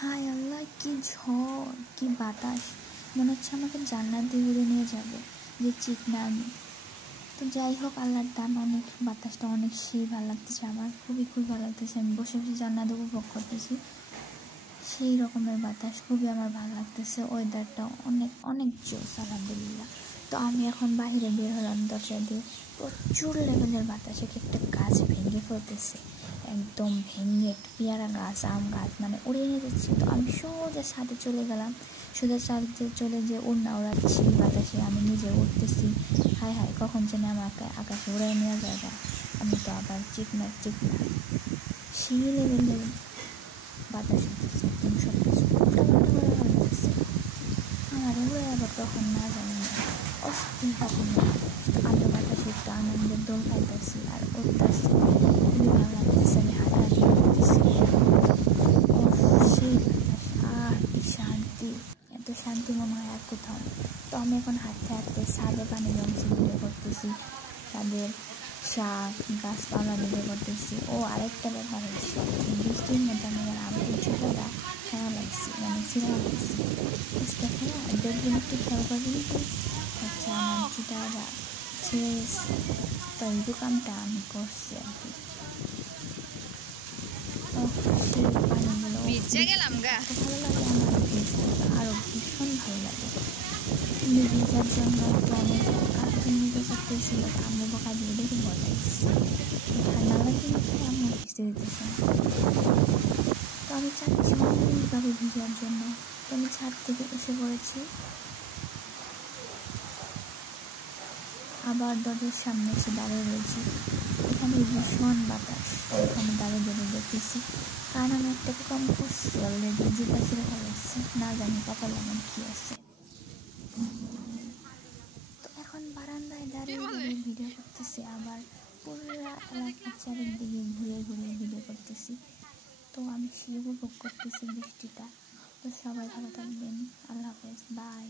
হায় আল্লাহ, কি ঝড়, কি বাতাস! মনে হচ্ছে আমাকে জান্নাত দিয়ে উড়ে নিয়ে যাবে, যে চিকনা আমি। তো যাই হোক, আল্লাহর দান, অনেক বাতাসটা অনেক সেই ভালো লাগতেছে আমার, খুবই ভালো লাগতেছে। আমি বসে বসে জান্নাত উপভোগ করতেছি, সেই রকমের বাতাস, খুবই আমার ভালো লাগতেছে। ওয়েদারটা অনেক অনেক জোস, আলহামদুলিল্লাহ। তো আমি এখন বাইরে বের হলাম দরজা দিয়ে, প্রচুর লেভেলের বাতাস, এক একটা গাছ ভেঙে ফেলতেছে, একদম ভেঙে পেয়ারা গাছ, আম গাছ মানে উড়িয়ে নিয়ে যাচ্ছে। তো আমি সোজা ছাদে চলে গেলাম, সোজা ছাদে চলে যে ওড়না ওড়াচ্ছি বাতাসে, আমি নিজে উঠতেছি। হায় হায়, কখন যেন আমাকে আকাশে উড়াই নেওয়া জায়গা, আমি তো আবার চিকনা সেই লেভেলের বাতাস হতেছে, একদম সব কিছু উল্টাপাল্টা করে ফেলতেছে। আমার উড়ে আবার তখন না জানি না অস্থির রকমের বাতাস। তো আমি বাতাসে একটু আনন্দের দোল খাইতেছি আর উঠতেছি, খুবই ভালো লাগতেছে। আমি হাঁটাহাঁটি করতেছি, সেই বাতাস, আর কি শান্তি! এত শান্তি মনে হয় আর কোথাও না। তো আমি এখন হাঁটতে হাঁটতে ছাদে পানি জমছে ভিডিও করতেছি, ছাদের শাক গাছপালা ভিডিও করতেছি। ও আরেকটা ব্যাপার হচ্ছে, বৃষ্টির মধ্যে আমি আমার আমের জুতাটা খাওয়া লাগছি, মানে ছিঁড়া লাগছি। আজকে খাওয়া দেখবেন, একটু খেয়াল করবেন তো, হচ্ছে আমার জুতাটা ছিঁড়ে গেছে। তো এই দোকানটা আমি করছি আর কি। সেই পানিগুলো এত ভালো লাগে আমার, ভিজতে তো আরও ভীষণ ভালো লাগে। কিন্তু ভিজার জন্য তো আমি কাপড় নিতে চাচ্তেছিল, আম্মু বকা দিয়ে দেখে ভয় লাগছে, ঠান্ডা লাগবে না তাই আম্মু ভিজতে দিতেছে না। তো আমি চাচ্ছি অনেকভাবে ভিজার জন্য, তো আমি ছাদ থেকে এসে পড়েছি, আবার দরজার সামনে এসে দাঁড়িয়ে রয়েছি। এখানে ভীষণ বাতাস, তাই এখানে দাঁড়িয়ে দেখতেছি, কারণ আমি একটা কম করছি অলরেডি, জুতা ছিঁড়ে ফেলেছি, না জানি কপালে এমন কি আছে। তো এখন বারান্দায় দাঁড়িয়ে ভিডিও করতেছি, আবার পুরা এলাকার চারিদিকে ঘুরে ভিডিও করতেছি। তো আমি সেই উপভোগ করতেছি বৃষ্টিটা। তো সবাই ভালো থাকবেন, আল্লাহ হাফেজ, বাই।